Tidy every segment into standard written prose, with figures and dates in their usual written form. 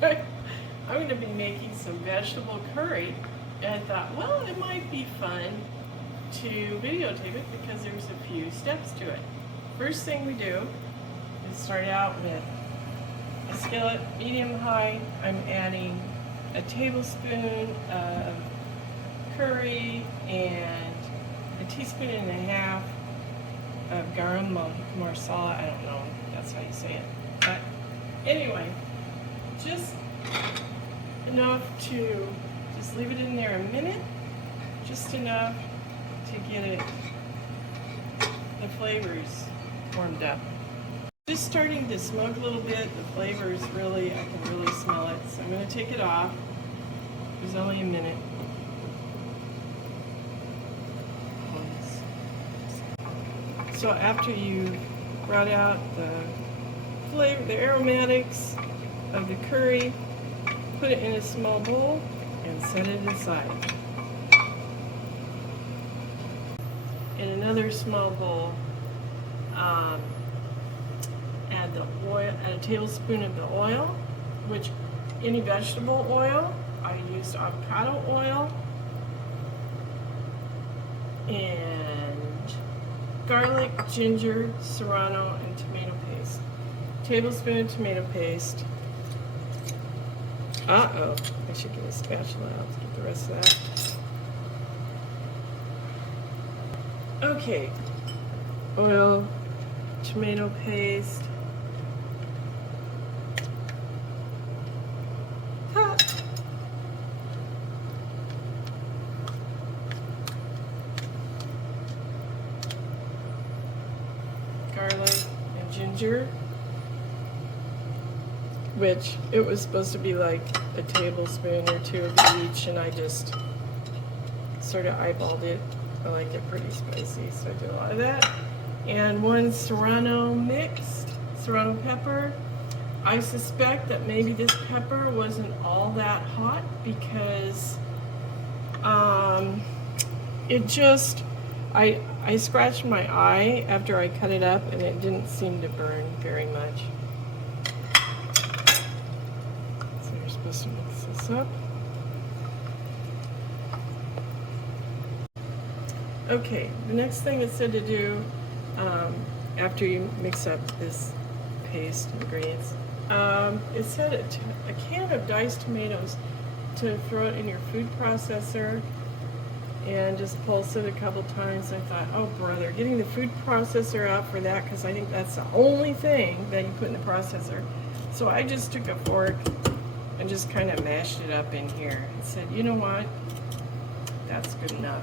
I'm going to be making some vegetable curry, and I thought, well, it might be fun to videotape it because there's a few steps to it. First thing we do is start out with a skillet, medium-high. I'm adding a tablespoon of curry and a teaspoon and a half of garam masala. I don't know if that's how you say it. But anyway, just enough to just leave it in there a minute, just enough to get it, the flavors warmed up. Just starting to smoke a little bit, the flavors really, I can really smell it. So I'm going to take it off. It was only a minute. So after you brought out the flavor, the aromatics of the curry, put it in a small bowl and set it aside. In another small bowl, add the oil, add a tablespoon of the oil, which any vegetable oil. I used avocado oil and garlic, ginger, serrano, and tomato paste. Tablespoon of tomato paste. Uh-oh, I should get a spatula out to get the rest of that. Okay, oil, tomato paste, cut, garlic and ginger, which it was supposed to be like a tablespoon or two of each, and I just sort of eyeballed it. I like it pretty spicy, so I did a lot of that. And one serrano mix, serrano pepper. I suspect that maybe this pepper wasn't all that hot because it just, I scratched my eye after I cut it up and it didn't seem to burn very much. So you're supposed to mix this up. Okay, the next thing it said to do after you mix up this paste ingredients, it said a can of diced tomatoes to throw it in your food processor and just pulse it a couple times. I thought, oh brother, getting the food processor out for that, because I think that's the only thing that you put in the processor. So I just took a fork and just kind of mashed it up in here and said, you know what, that's good enough.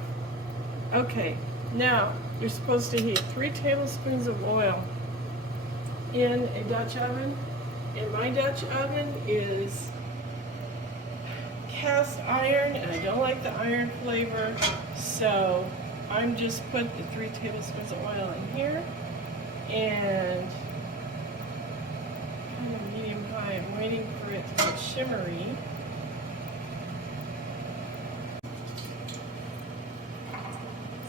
Okay, now you're supposed to heat 3 tablespoons of oil in a Dutch oven. And my Dutch oven is cast iron, and I don't like the iron flavor, so I'm just put the 3 tablespoons of oil in here, and kind of medium high. I'm waiting for it to get shimmery.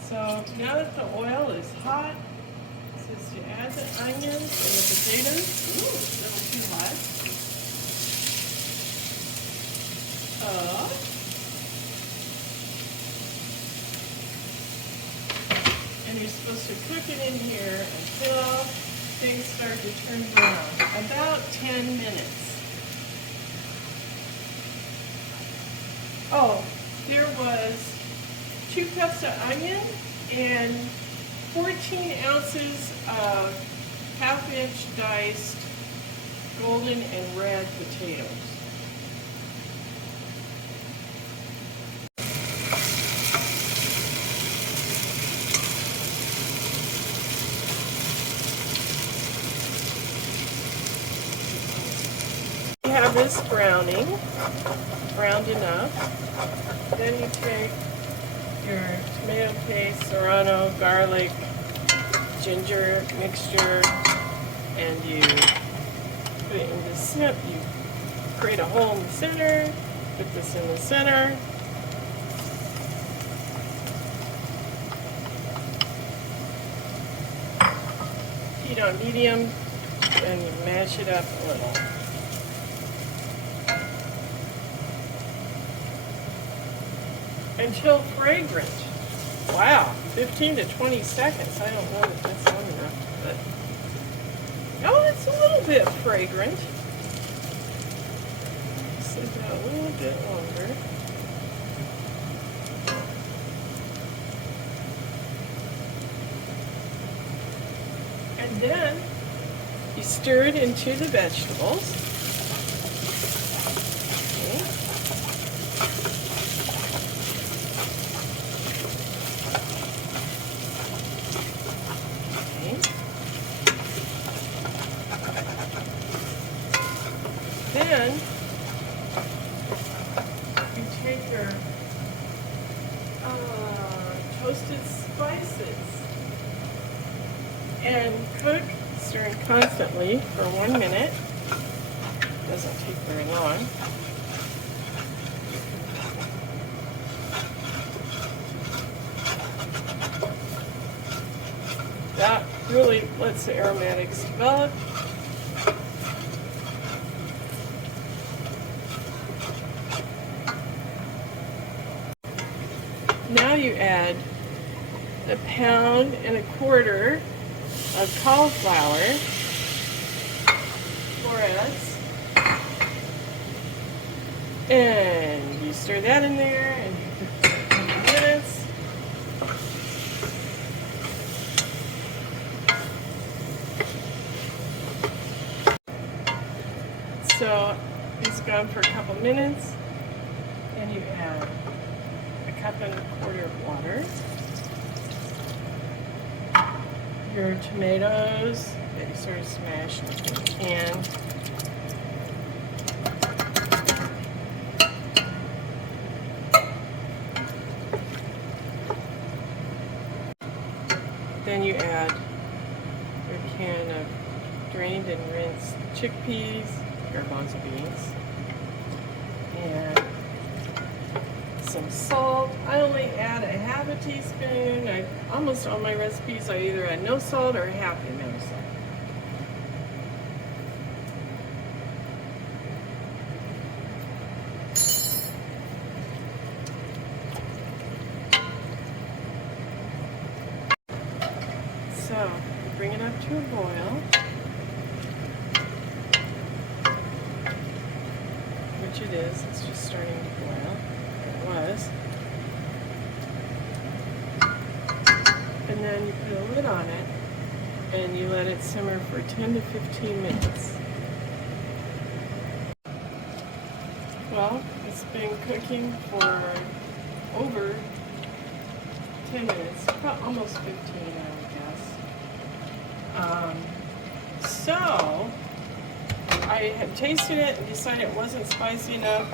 So now that the oil is hot, it says to add the onions and the potatoes. Ooh, it's a little too hot. And you're supposed to cook it in here until things start to turn brown. About 10 minutes. Oh, there was 2 cups of onion and 14 ounces of half-inch diced golden and red potatoes. You have this browned enough. Then you take your tomato paste, serrano, garlic, ginger mixture, and you put it in the center. You create a hole in the center, put this in the center. Heat on medium, and you mash it up a little. until fragrant. Wow, 15 to 20 seconds. I don't know if that's long enough, but oh, it's a little bit fragrant. Sit that a little bit longer. And then you stir it into the vegetables. Okay. Then you take your toasted spices and cook, stirring constantly for 1 minute. Doesn't take very long. That really lets the aromatics develop. Now you add 1.25 pounds of cauliflower florets, and you stir that in there and you cook for a couple minutes. So it's gone for a couple minutes, and you add 1.25 cups of water, your tomatoes that you sort of smash into a can, then you add your can of drained and rinsed chickpeas, garbanzo beans, and some salt. I only add 1/2 teaspoon. Almost all my recipes I either add no salt or 1/2 amount of salt. So you bring it up to a boil, which it is. It's just starting to boil. It was. And then you put a lid on it and you let it simmer for 10 to 15 minutes. Well, it's been cooking for over 10 minutes, about almost 15, I would guess. So I had tasted it and decided it wasn't spicy enough,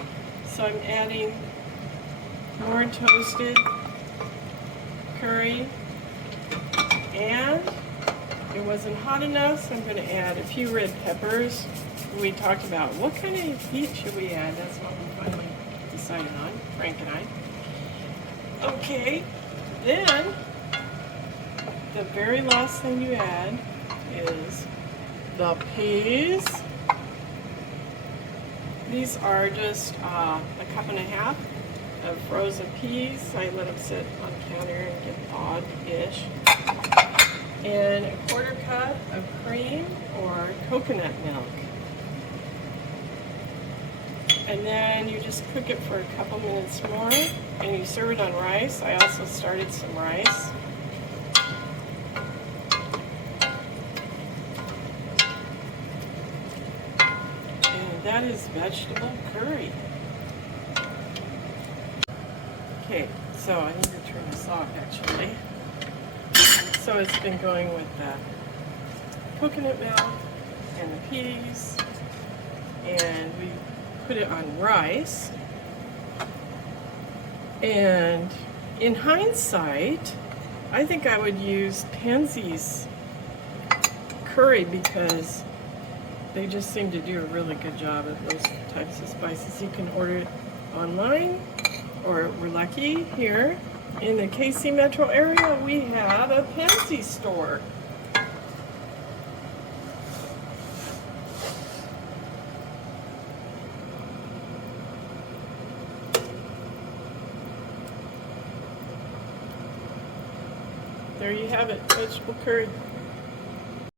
so I'm adding more toasted curry, and it wasn't hot enough, so I'm going to add a few red peppers. We talked about what kind of heat should we add. That's what we finally decided on, Frank and I. Okay, then the very last thing you add is the peas. These are just 1.5 cups of frozen peas. I let them sit on the counter and get thawed-ish. And 1/4 cup of cream or coconut milk. And then you just cook it for a couple minutes more, and you serve it on rice. I also started some rice. And that is vegetable curry. Okay, so I need to turn this off actually. So it's been going with the coconut milk and the peas, and we put it on rice. And in hindsight, I think I would use Pansy's curry because they just seem to do a really good job of those types of spices. You can order it online, or we're lucky here in the KC metro area, we have a Pansy store. There you have it, vegetable curry.